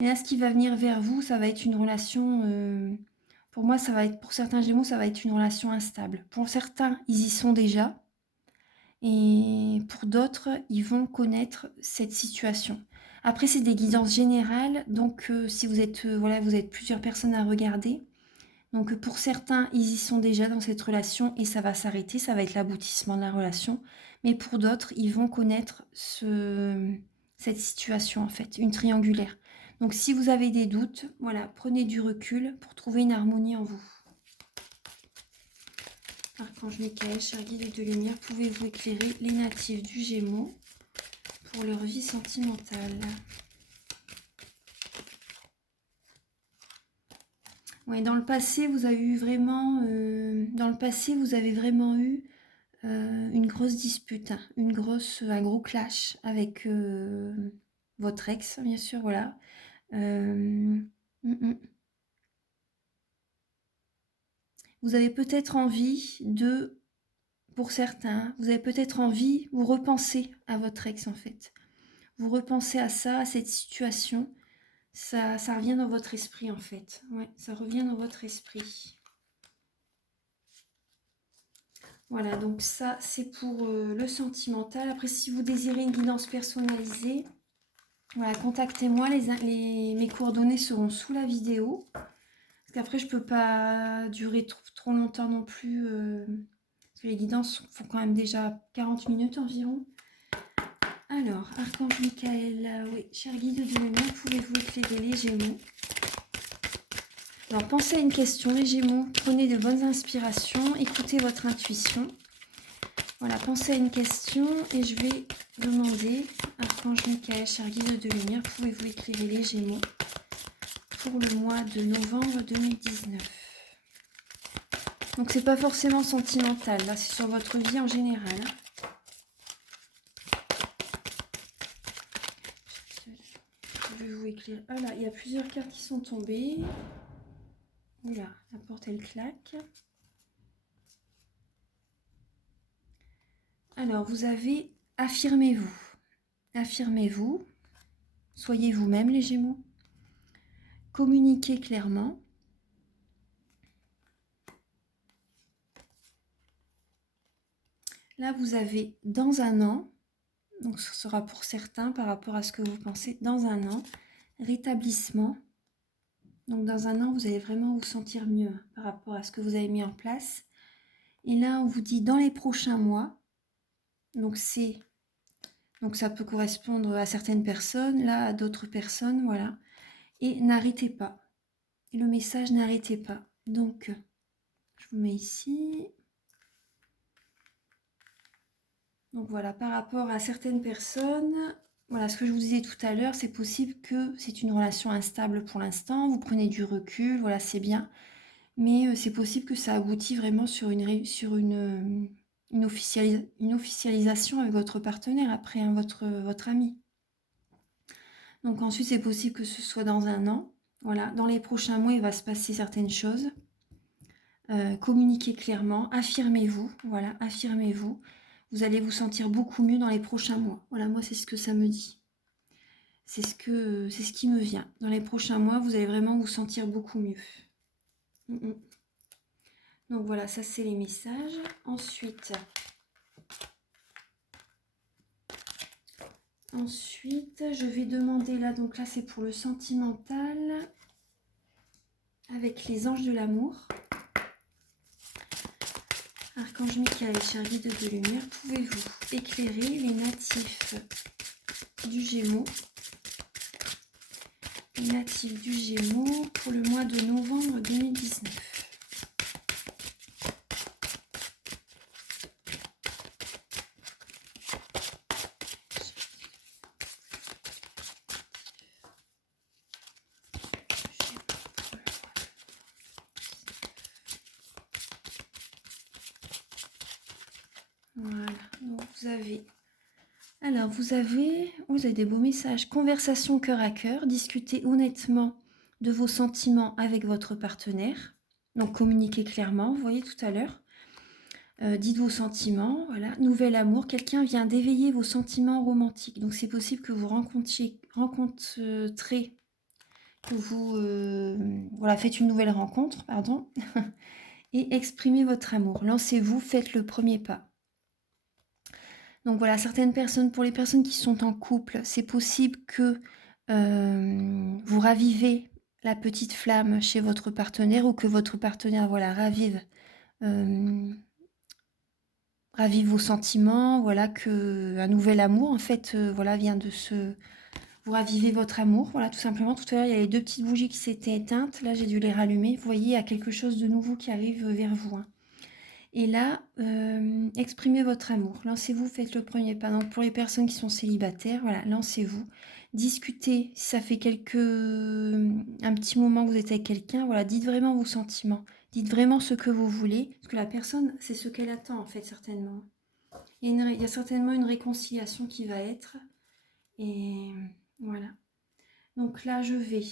Et là, ce qui va venir vers vous, ça va être une relation, pour moi, ça va être, pour certains Gémeaux, ça va être une relation instable. Pour certains, ils y sont déjà. Et pour d'autres, ils vont connaître cette situation. Après, c'est des guidances générales, donc si vous êtes, voilà, vous êtes plusieurs personnes à regarder. Donc pour certains, ils y sont déjà dans cette relation et ça va s'arrêter, ça va être l'aboutissement de la relation. Mais pour d'autres, ils vont connaître cette situation en fait, une triangulaire. Donc si vous avez des doutes, voilà, prenez du recul pour trouver une harmonie en vous. Archange Michael, cher guide de lumière, pouvez-vous éclairer les natifs du Gémeaux pour leur vie sentimentale? Ouais, dans le passé, vous avez eu vraiment, dans le passé, vous avez vraiment eu une grosse dispute, hein, un gros clash avec votre ex, bien sûr, voilà. Euh, mm, mm. Vous avez peut-être envie de, pour certains, vous avez peut-être envie, vous repensez à votre ex en fait. Vous repensez à ça, à cette situation. Ça revient dans votre esprit en fait. Ouais, ça revient dans votre esprit. Voilà, donc ça c'est pour le sentimental. Après, si vous désirez une guidance personnalisée, voilà, contactez-moi. Mes coordonnées seront sous la vidéo. Parce qu'après, je ne peux pas durer trop longtemps non plus. Parce que les guidances font quand même déjà 40 minutes environ. Alors, Archange Michael, oui, cher guide de lumière, pouvez-vous éclairer les Gémeaux? Alors, pensez à une question, les Gémeaux. Prenez de bonnes inspirations, écoutez votre intuition. Voilà, pensez à une question et je vais demander, Archange Michael, cher guide de lumière, pouvez-vous éclairer les Gémeaux pour le mois de novembre 2019? Donc, c'est pas forcément sentimental, là, c'est sur votre vie en général. Je vais vous éclairer. Ah là, il y a plusieurs cartes qui sont tombées. Oula, la porte, elle claque. Alors, vous avez affirmez-vous. Affirmez-vous. Soyez vous-même, les Gémeaux. Communiquez clairement. Là, vous avez dans un an, donc ce sera pour certains par rapport à ce que vous pensez, dans un an, rétablissement. Donc dans un an, vous allez vraiment vous sentir mieux par rapport à ce que vous avez mis en place. Et là, on vous dit dans les prochains mois, donc ça peut correspondre à certaines personnes, là à d'autres personnes, voilà. Et n'arrêtez pas. Et le message, n'arrêtez pas. Donc, je vous mets ici. Donc voilà, par rapport à certaines personnes, voilà, ce que je vous disais tout à l'heure, c'est possible que c'est une relation instable pour l'instant, vous prenez du recul, voilà, c'est bien. Mais c'est possible que ça aboutit vraiment sur une officialisation avec votre partenaire après, hein, votre ami. Donc ensuite, c'est possible que ce soit dans un an. Voilà, dans les prochains mois, il va se passer certaines choses. Communiquez clairement, affirmez-vous, voilà, affirmez-vous. Vous allez vous sentir beaucoup mieux dans les prochains mois. Voilà, moi, c'est ce que ça me dit. C'est ce qui me vient. Dans les prochains mois, vous allez vraiment vous sentir beaucoup mieux. Donc voilà, ça c'est les messages. Ensuite, je vais demander là, donc là c'est pour le sentimental, avec les anges de l'amour. Archange Michael, cher guide de lumière, pouvez-vous éclairer les natifs du Gémeaux? Les natifs du Gémeaux pour le mois de novembre 2019. Voilà, donc vous avez des beaux messages. Conversation cœur à cœur, discutez honnêtement de vos sentiments avec votre partenaire. Donc communiquez clairement, vous voyez tout à l'heure. Dites vos sentiments, voilà. Nouvel amour, quelqu'un vient d'éveiller vos sentiments romantiques. Donc c'est possible que vous rencontrez vous voilà, faites une nouvelle rencontre, pardon, et exprimez votre amour. Lancez-vous, faites le premier pas. Donc voilà, certaines personnes, pour les personnes qui sont en couple, c'est possible que vous ravivez la petite flamme chez votre partenaire ou que votre partenaire, voilà, ravive vos sentiments, voilà, que un nouvel amour, en fait, voilà, vient de se... Vous ravivez votre amour, voilà, tout simplement. Tout à l'heure, il y a les 2 petites bougies qui s'étaient éteintes. Là, j'ai dû les rallumer. Vous voyez, il y a quelque chose de nouveau qui arrive vers vous, hein. Et là, exprimez votre amour. Lancez-vous, faites le premier pas. Donc, pour les personnes qui sont célibataires, voilà, lancez-vous. Discutez, si ça fait un petit moment que vous êtes avec quelqu'un, voilà, dites vraiment vos sentiments. Dites vraiment ce que vous voulez. Parce que la personne, c'est ce qu'elle attend, en fait, certainement. Il y a certainement une réconciliation qui va être. Et voilà. Donc là, je vais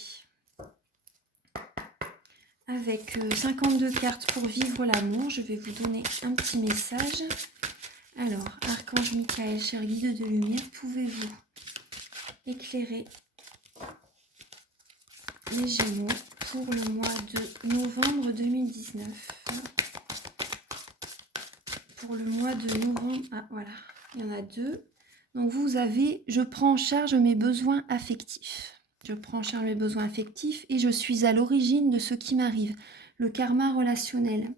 avec 52 cartes pour vivre l'amour. Je vais vous donner un petit message. Alors, Archange Michael, cher guide de lumière, pouvez-vous éclairer les Gémeaux pour le mois de novembre 2019? Pour le mois de novembre, ah voilà, il y en a 2. Donc vous avez, je prends en charge mes besoins affectifs. Je prends en charge mes besoins affectifs et je suis à l'origine de ce qui m'arrive. Le karma relationnel.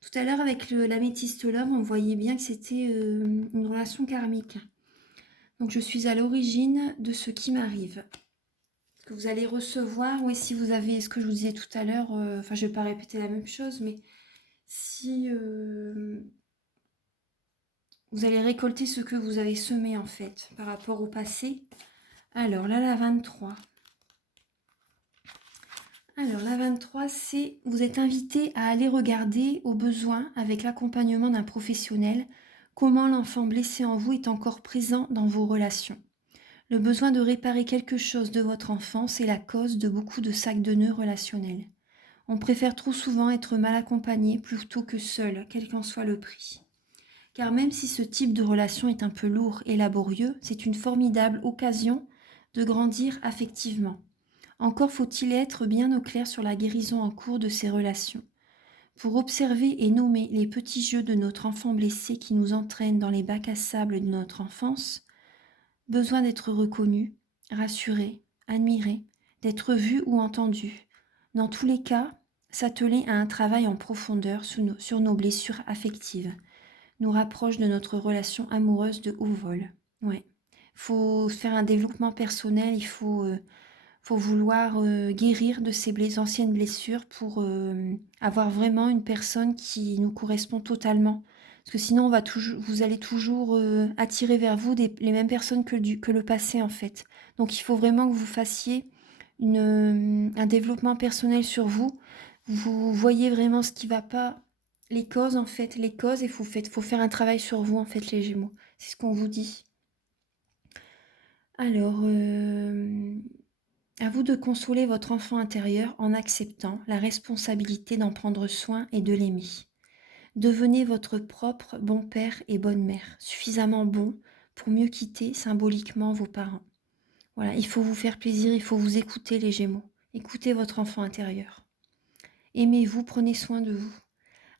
Tout à l'heure, avec l'améthyste l'homme, on voyait bien que c'était une relation karmique. Donc, je suis à l'origine de ce qui m'arrive. Que vous allez recevoir, oui, si vous avez, ce que je vous disais tout à l'heure, enfin, je ne vais pas répéter la même chose, mais si vous allez récolter ce que vous avez semé, en fait, par rapport au passé. Alors, là, la 23. Alors, la 23, c'est vous êtes invité à aller regarder au besoin, avec l'accompagnement d'un professionnel, comment l'enfant blessé en vous est encore présent dans vos relations. Le besoin de réparer quelque chose de votre enfance est la cause de beaucoup de sacs de nœuds relationnels. On préfère trop souvent être mal accompagné plutôt que seul, quel qu'en soit le prix. Car même si ce type de relation est un peu lourd et laborieux, c'est une formidable occasion de grandir affectivement. Encore faut-il être bien au clair sur la guérison en cours de ces relations. Pour observer et nommer les petits jeux de notre enfant blessé qui nous entraînent dans les bacs à sable de notre enfance, besoin d'être reconnu, rassuré, admiré, d'être vu ou entendu. Dans tous les cas, s'atteler à un travail en profondeur sur nos blessures affectives nous rapproche de notre relation amoureuse de haut vol. Ouais. Faut faire un développement personnel, il faut vouloir guérir de ces anciennes blessures pour avoir vraiment une personne qui nous correspond totalement. Parce que sinon, vous allez toujours attirer vers vous les mêmes personnes que le passé, en fait. Donc, il faut vraiment que vous fassiez un développement personnel sur vous. Vous voyez vraiment ce qui ne va pas, les causes, en fait, les causes, et faut faire un travail sur vous, en fait, les Gémeaux. C'est ce qu'on vous dit. Alors, à vous de consoler votre enfant intérieur en acceptant la responsabilité d'en prendre soin et de l'aimer. Devenez votre propre bon père et bonne mère, suffisamment bon pour mieux quitter symboliquement vos parents. Voilà, il faut vous faire plaisir, il faut vous écouter les Gémeaux. Écoutez votre enfant intérieur. Aimez-vous, prenez soin de vous.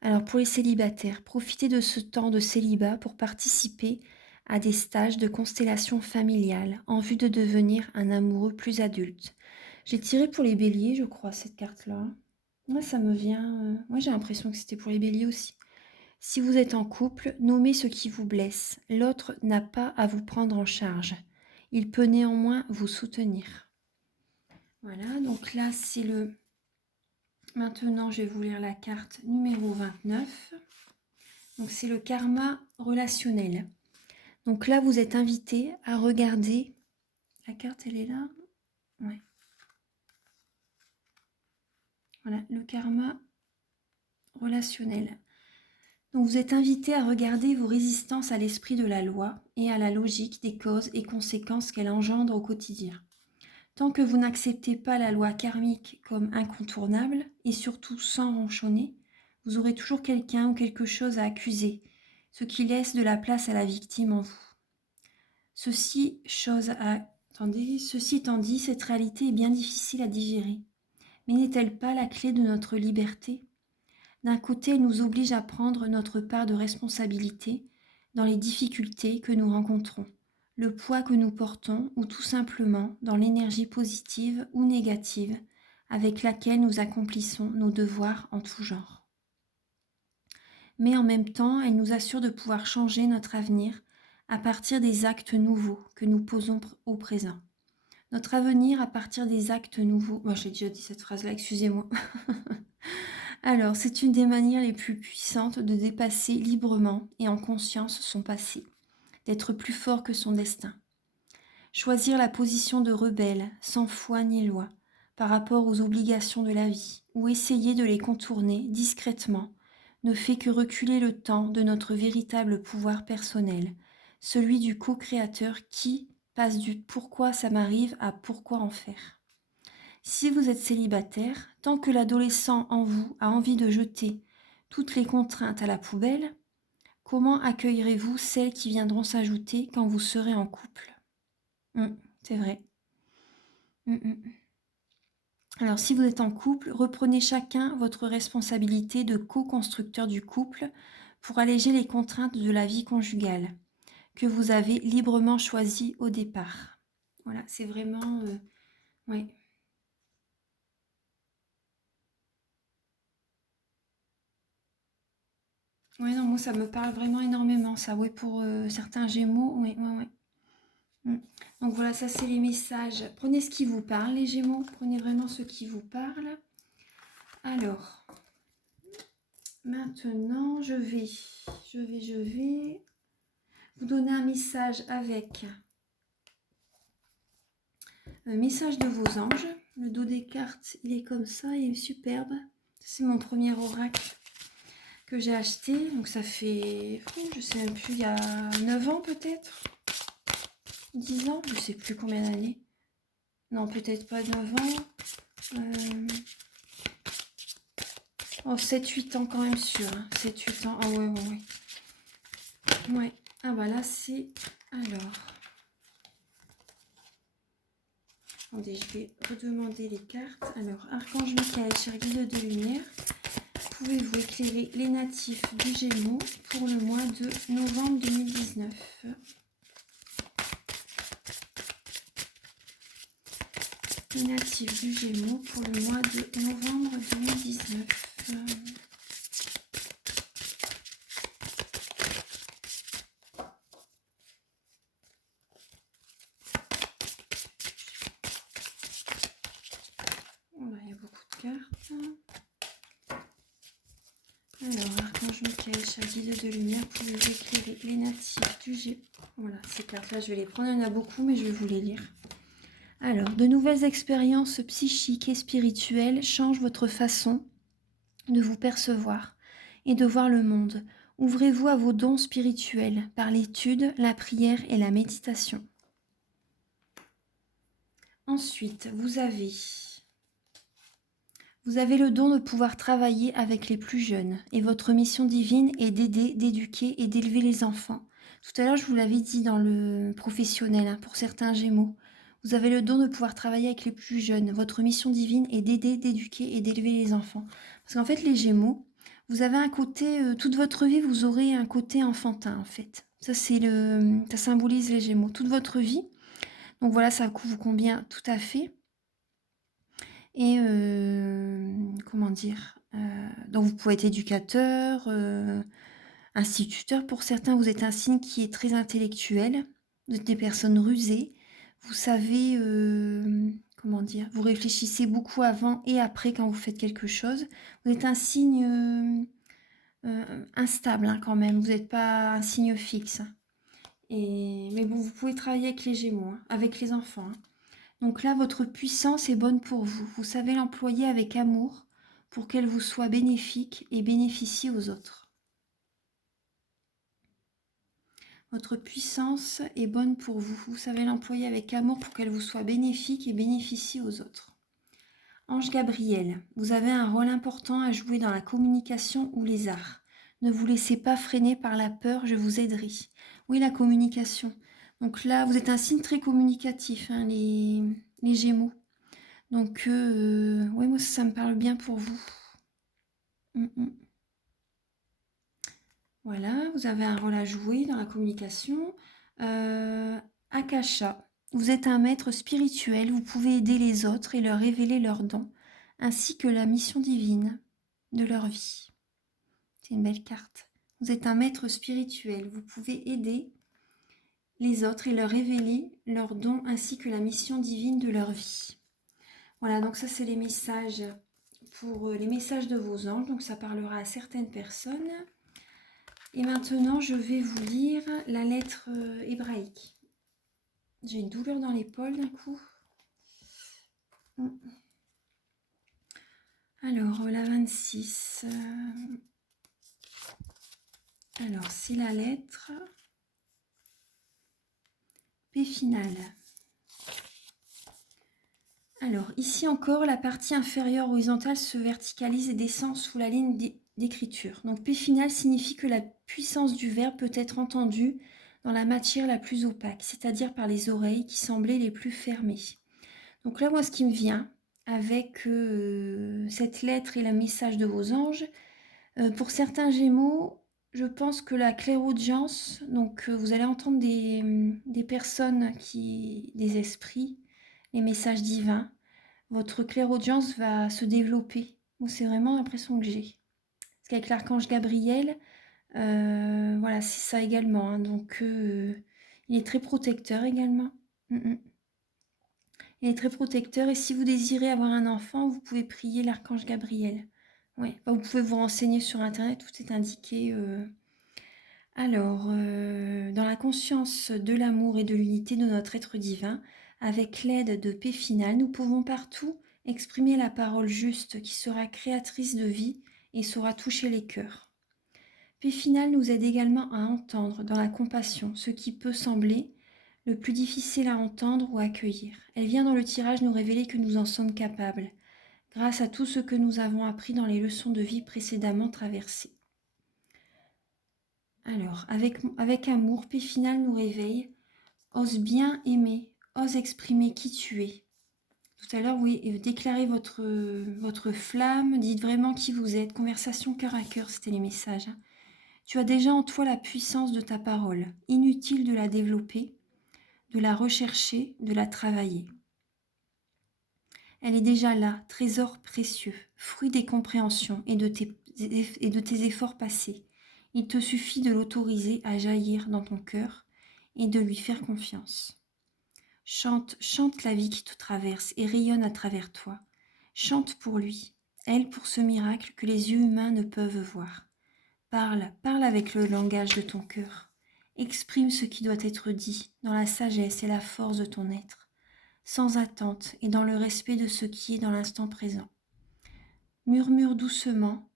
Alors pour les célibataires, profitez de ce temps de célibat pour participer à des stages de constellation familiale en vue de devenir un amoureux plus adulte. J'ai tiré pour les béliers, je crois, cette carte-là. Moi, ça me vient... Moi, j'ai l'impression que c'était pour les béliers aussi. Si vous êtes en couple, nommez ce qui vous blesse. L'autre n'a pas à vous prendre en charge. Il peut néanmoins vous soutenir. Voilà, donc là, c'est le... Maintenant, je vais vous lire la carte numéro 29. Donc, c'est le karma relationnel. Donc là, vous êtes invité à regarder... La carte, elle est là? Ouais. Voilà, le karma relationnel. Donc vous êtes invité à regarder vos résistances à l'esprit de la loi et à la logique des causes et conséquences qu'elle engendre au quotidien. Tant que vous n'acceptez pas la loi karmique comme incontournable et surtout sans ronchonner, vous aurez toujours quelqu'un ou quelque chose à accuser, ce qui laisse de la place à la victime en vous. Ceci étant dit, cette réalité est bien difficile à digérer. mais n'est-elle pas la clé de notre liberté? D'un côté, elle nous oblige à prendre notre part de responsabilité dans les difficultés que nous rencontrons, le poids que nous portons ou tout simplement dans l'énergie positive ou négative avec laquelle nous accomplissons nos devoirs en tout genre. Mais en même temps, elle nous assure de pouvoir changer notre avenir à partir des actes nouveaux que nous posons au présent. Notre avenir à partir des actes nouveaux... Moi, j'ai déjà dit cette phrase-là, excusez-moi. Alors, c'est une des manières les plus puissantes de dépasser librement et en conscience son passé, d'être plus fort que son destin. Choisir la position de rebelle, sans foi ni loi, par rapport aux obligations de la vie, ou essayer de les contourner discrètement, ne fait que reculer le temps de notre véritable pouvoir personnel, celui du co-créateur qui passe du pourquoi ça m'arrive à pourquoi en faire. Si vous êtes célibataire, tant que l'adolescent en vous a envie de jeter toutes les contraintes à la poubelle, comment accueillerez-vous celles qui viendront s'ajouter quand vous serez en couple ? C'est vrai. Alors, si vous êtes en couple, reprenez chacun votre responsabilité de co-constructeur du couple pour alléger les contraintes de la vie conjugale que vous avez librement choisies au départ. Voilà, c'est vraiment... ouais. Ouais, non, moi, ça me parle vraiment énormément, ça. Oui, pour certains Gémeaux, oui, ouais. Donc voilà, ça, c'est les messages. Prenez ce qui vous parle, les Gémeaux. Prenez vraiment ce qui vous parle. Alors, maintenant, je vais vous donner un message avec un message de vos anges. Le dos des cartes, il est comme ça, il est superbe. C'est mon premier oracle que j'ai acheté. Donc ça fait, je sais même plus, il y a 9 ans peut-être, 10 ans, je sais plus combien d'années. Non, peut-être pas 9 ans. 7-8 ans quand même sûr. 7-8 ans. Ah ouais. Ouais. Ah bah là c'est... Alors... Attendez, je vais redemander les cartes. Alors, Archange Michael, cher guide de lumière, pouvez-vous éclairer les natifs du Gémeaux pour le mois de novembre 2019 ? Les natifs du Gémeaux pour le mois de novembre 2019. Il y a beaucoup de cartes. Alors, Archange Michael, cher guide de lumière, pouvez-vous éclairer les natifs du Gémeaux ? Voilà, ces cartes-là, je vais les prendre. Il y en a beaucoup, mais je vais vous les lire. Alors, de nouvelles expériences psychiques et spirituelles changent votre façon de vous percevoir et de voir le monde. Ouvrez-vous à vos dons spirituels par l'étude, la prière et la méditation. Ensuite, vous avez le don de pouvoir travailler avec les plus jeunes et votre mission divine est d'aider, d'éduquer et d'élever les enfants. Tout à l'heure, je vous l'avais dit dans le professionnel, pour certains Gémeaux. Vous avez le don de pouvoir travailler avec les plus jeunes. Votre mission divine est d'aider, d'éduquer et d'élever les enfants. Parce qu'en fait, les Gémeaux, vous avez un côté, toute votre vie, vous aurez un côté enfantin, en fait. Ça symbolise les Gémeaux, toute votre vie. Donc voilà, ça vous convient tout à fait. Et comment dire, donc vous pouvez être éducateur, instituteur. Pour certains, vous êtes un signe qui est très intellectuel. Vous êtes des personnes rusées. Vous savez, comment dire, vous réfléchissez beaucoup avant et après quand vous faites quelque chose. Vous êtes un signe instable quand même. Vous n'êtes pas un signe fixe. Mais bon, vous pouvez travailler avec les Gémeaux, avec les enfants. Donc là, votre puissance est bonne pour vous. Vous savez l'employer avec amour pour qu'elle vous soit bénéfique et bénéficie aux autres. Votre puissance est bonne pour vous. Vous savez l'employer avec amour pour qu'elle vous soit bénéfique et bénéficie aux autres. Ange Gabriel, vous avez un rôle important à jouer dans la communication ou les arts. Ne vous laissez pas freiner par la peur, je vous aiderai. Oui, la communication. Donc là, vous êtes un signe très communicatif, les Gémeaux. Donc, oui, moi moi ça me parle bien pour vous. Voilà, vous avez un rôle à jouer dans la communication. Akasha, vous êtes un maître spirituel, vous pouvez aider les autres et leur révéler leurs dons, ainsi que la mission divine de leur vie. C'est une belle carte. Vous êtes un maître spirituel, vous pouvez aider les autres et leur révéler leurs dons ainsi que la mission divine de leur vie. Voilà, donc ça c'est les messages pour les messages de vos anges, donc ça parlera à certaines personnes. Et maintenant, je vais vous lire la lettre hébraïque. J'ai une douleur dans l'épaule d'un coup. Alors, la 26. Alors, c'est la lettre P finale. Alors, ici encore, la partie inférieure horizontale se verticalise et descend sous la ligne d'écriture. Donc, P finale signifie que la puissance du verbe peut être entendue dans la matière la plus opaque, c'est-à-dire par les oreilles qui semblaient les plus fermées. Donc là, moi, ce qui me vient avec cette lettre et le message de vos anges, pour certains Gémeaux, je pense que la clairaudience, donc vous allez entendre des personnes, des esprits, les messages divins. Votre clairaudience va se développer. Moi, c'est vraiment l'impression que j'ai. Parce qu'avec l'archange Gabriel, voilà, c'est ça également. Hein. Donc, il est très protecteur également. Il est très protecteur et si vous désirez avoir un enfant, vous pouvez prier l'archange Gabriel. Ouais. Enfin, vous pouvez vous renseigner sur Internet, tout est indiqué. Alors, dans la conscience de l'amour et de l'unité de notre être divin, avec l'aide de P finale, nous pouvons partout exprimer la parole juste qui sera créatrice de vie et saura toucher les cœurs. P finale nous aide également à entendre dans la compassion ce qui peut sembler le plus difficile à entendre ou à accueillir. Elle vient dans le tirage nous révéler que nous en sommes capables, grâce à tout ce que nous avons appris dans les leçons de vie précédemment traversées. Alors, avec amour, P finale nous réveille. Ose bien aimer, ose exprimer qui tu es. Tout à l'heure, oui, déclarez votre flamme, dites vraiment qui vous êtes. Conversation cœur à cœur, c'était les messages. Hein. Tu as déjà en toi la puissance de ta parole. Inutile de la développer, de la rechercher, de la travailler. Elle est déjà là, trésor précieux, fruit des compréhensions et de tes efforts passés. Il te suffit de l'autoriser à jaillir dans ton cœur et de lui faire confiance. Chante, chante la vie qui te traverse et rayonne à travers toi. Chante pour lui, elle pour ce miracle que les yeux humains ne peuvent voir. Parle, parle avec le langage de ton cœur. Exprime ce qui doit être dit dans la sagesse et la force de ton être, sans attente et dans le respect de ce qui est dans l'instant présent. Murmure doucement,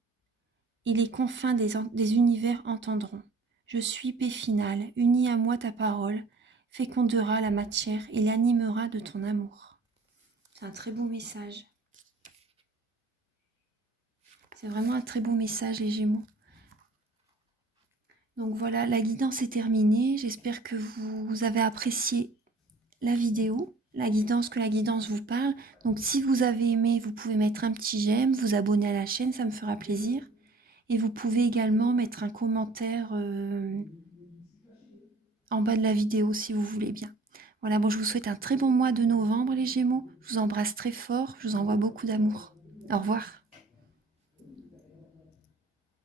et les confins des univers entendront. Je suis paix finale, unie à moi ta parole, fécondera la matière et l'animera de ton amour. C'est un très beau message. C'est vraiment un très beau message, les Gémeaux. Donc voilà, la guidance est terminée. J'espère que vous avez apprécié la vidéo, que la guidance vous parle. Donc si vous avez aimé, vous pouvez mettre un petit j'aime, vous abonner à la chaîne, ça me fera plaisir. Et vous pouvez également mettre un commentaire en bas de la vidéo si vous voulez bien. Voilà, bon, je vous souhaite un très bon mois de novembre, les Gémeaux. Je vous embrasse très fort, je vous envoie beaucoup d'amour. Au revoir.